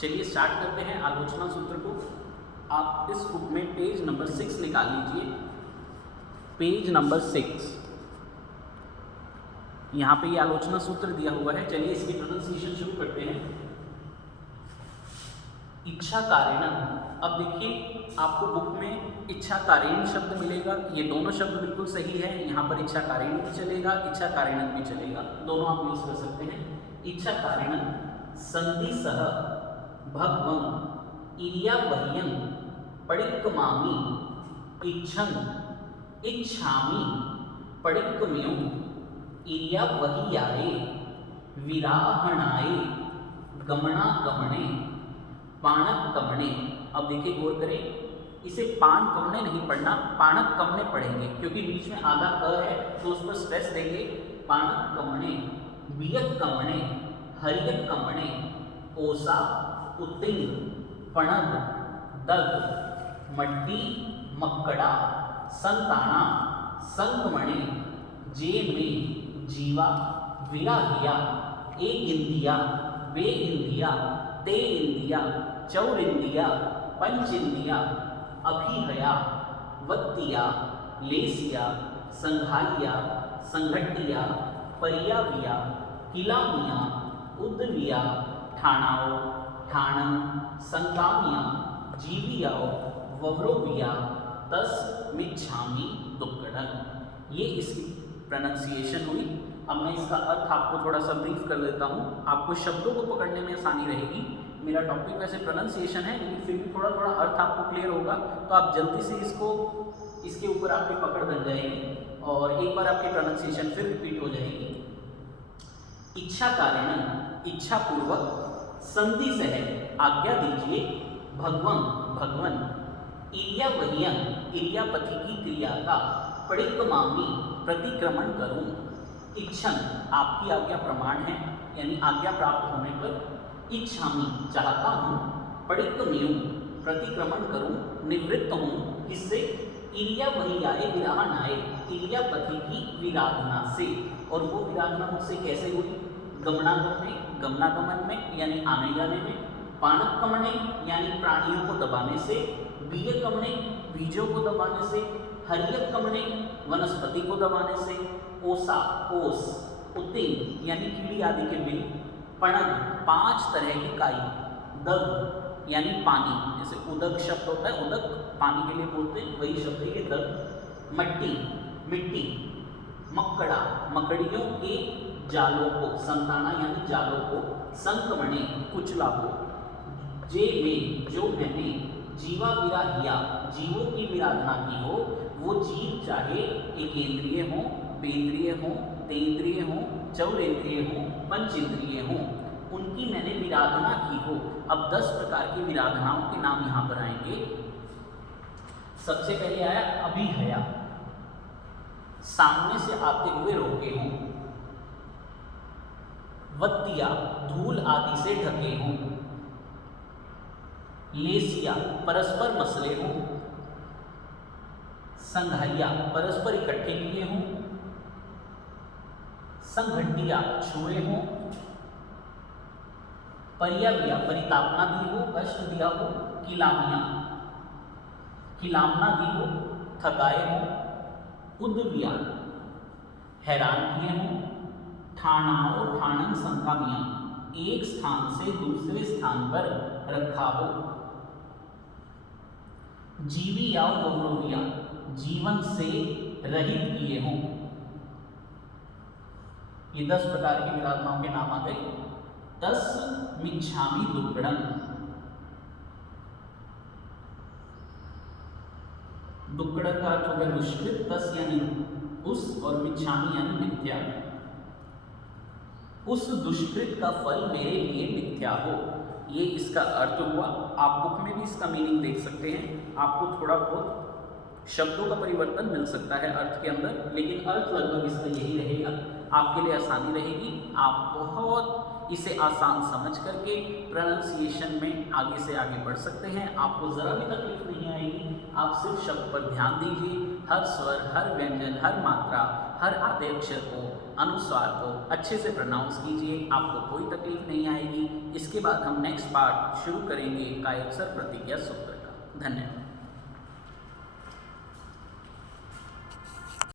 चलिए स्टार्ट करते हैं आलोचना सूत्र को। आप इस बुक में पेज नंबर 6 निकाल लीजिए। पेज नंबर 6, यहाँ पे ये आलोचना सूत्र दिया हुआ है। चलिए इसकी प्रोनाउंसिएशन शुरू करते हैं। इच्छा कारेण। अब देखिए आपको बुक में इच्छा कारेण शब्द मिलेगा। ये दोनों शब्द बिल्कुल सही है। यहाँ पर इच्छा कारेण भी चलेगा, इच्छा कारेण भी चलेगा, दोनों आप यूज कर सकते हैं। इच्छा कारेण संधि सह भगवं इर्यावह्यं पडिक्कमामि इच्छं इच्छामि पडिक्कमेव इर्यावह्याय विराहणाय गमनागमने पाणक्कमणे। अब देखिए गौर करें, इसे पान कमने नहीं पढ़ना, पाणक कमने पढ़ेंगे, क्योंकि बीच में आधा क है तो उस पर स्ट्रेस देंगे। पाणक कमणे, बियक कमणे, हरियक कमणे, ओसा, उत्तिंग, पणग, दग, मट्टी, मक्कड़ा, संताना, संकमणे, जे में, जीवा, विराहिया, एक इंदिया, बे इंदिया, ते इंदिया, चौर इंदिया, पंच इंदिया, अभिहया, वत्तिया, लेसिया, संघाइया, संघटिया, परियाविया, किलामिया, उद्विया, ठाणाओ, ठाणं, संकामिया, जीवियाओ, वव्रोविया, तस मिच्छामि दुक्कडं। ये इसकी प्रोनाउंसिएशन हुई। अब मैं इसका अर्थ आपको थोड़ा सा ब्रीफ कर देता हूँ, आपको शब्दों को पकड़ने में आसानी रहेगी। मेरा टॉपिक वैसे प्रोनाउंसिएशन है, लेकिन फिर भी थोड़ा थोड़ा अर्थ आपको क्लियर होगा तो आप जल्दी से इसके ऊपर आपकी पकड़ बन जाएगी और एक बार आपकी प्रोनाउंसिएशन फिर रिपीट हो जाएगी। इच्छा कारेण इच्छा पूर्वक, संधि सह आज्ञा दीजिए, भगवं भगवन, इर्यावह्यं इर्यापति की क्रिया का, पडिक्कमामि प्रतिक्रमण करूं, इच्छन आपकी आज्ञा प्रमाण है, यानी आज्ञा प्राप्त होने पर, इच्छामि चाहता हूँ, पडिक्कमेव प्रतिक्रमण करूं, निवृत्त हूँ, किससे, इर्यावह्याय विराहणाय इर्यापति की विराधना से। और वो विराधना मुझसे कैसे हुई, गमनागमने गमनागमन में यानी आने जाने में, पाणक्कमणे यानी प्राणियों को दबाने से, बीजकमणे बीजों को दबाने से, हरियक्कमणे वनस्पति को दबाने से, ओसा ओस, उत्तिंग यानी कीड़ी आदि के बिल, पणग 5 तरह की काई, दग यानी पानी, जैसे उदक शब्द होता है, उदक पानी के लिए बोलते हैं, वही शब्द है दग, मट्टी मिट्टी, मक्कड़ा मकड़ियों के जालों को, संताना यानी जालों को, संकमणे कुचला हो, जे में जो मैंने, जीवा विराहिया जीवों की विराधना की हो, वो जीव चाहे एकेंद्रिय हो, बेंद्रिय हो, तेंद्रिय हो, चौरेंद्रिय हो, पंचेंद्रिय हो, उनकी मैंने विराधना की हो। अब 10 प्रकार की विराधनाओं के नाम यहाँ पर आएंगे। सबसे पहले आया अभिहया, सामने से आते हुए रोके हों, वत्तिया धूल आदि से ढके हों, लेसिया परस्पर मसले हों, संघाइया परस्पर इकट्ठे किए हों, संघटिया छुए हों, परियाविया परितापना दी हो, कष्ट दिया हो, किलामिया खिलामना दी हो, थकाए हो, उद्विया हैरान किए हों, ठाणाओ ठाणन संकामिया एक स्थान से दूसरे स्थान पर रखा हो, जीविया वव्रोविया जीवन से रहित किए हों। ये 10 प्रकार की विराधनाओं के नाम आ गए। तस मिच्छामि दुक्कडं, दुक्कडं का अर्थ हो गया दुष्कृत, तस यानी उस और मिच्छामि यानी मिथ्या, उस दुष्कृत का फल मेरे लिए मिथ्या हो। ये इसका अर्थ हुआ। आप बुक में भी इसका मीनिंग देख सकते हैं, आपको थोड़ा बहुत शब्दों का परिवर्तन मिल सकता है अर्थ के अंदर, लेकिन अर्थ लगभग इसका यही रहेगा। आपके लिए आसानी रहेगी, आप बहुत इसे आसान समझ करके प्रोनाउंसिएशन में आगे से आगे बढ़ सकते हैं। आपको ज़रा भी तकलीफ नहीं आएगी। आप सिर्फ शब्द पर ध्यान दीजिए, हर स्वर, हर व्यंजन, हर मात्रा, हर आधे अक्षर को अनुस्वार को अच्छे से प्रोनाउंस कीजिए, आपको कोई तकलीफ नहीं आएगी। इसके बाद हम नेक्स्ट पार्ट शुरू करेंगे कायकसर प्रतिज्ञा सूत्र का। धन्यवाद।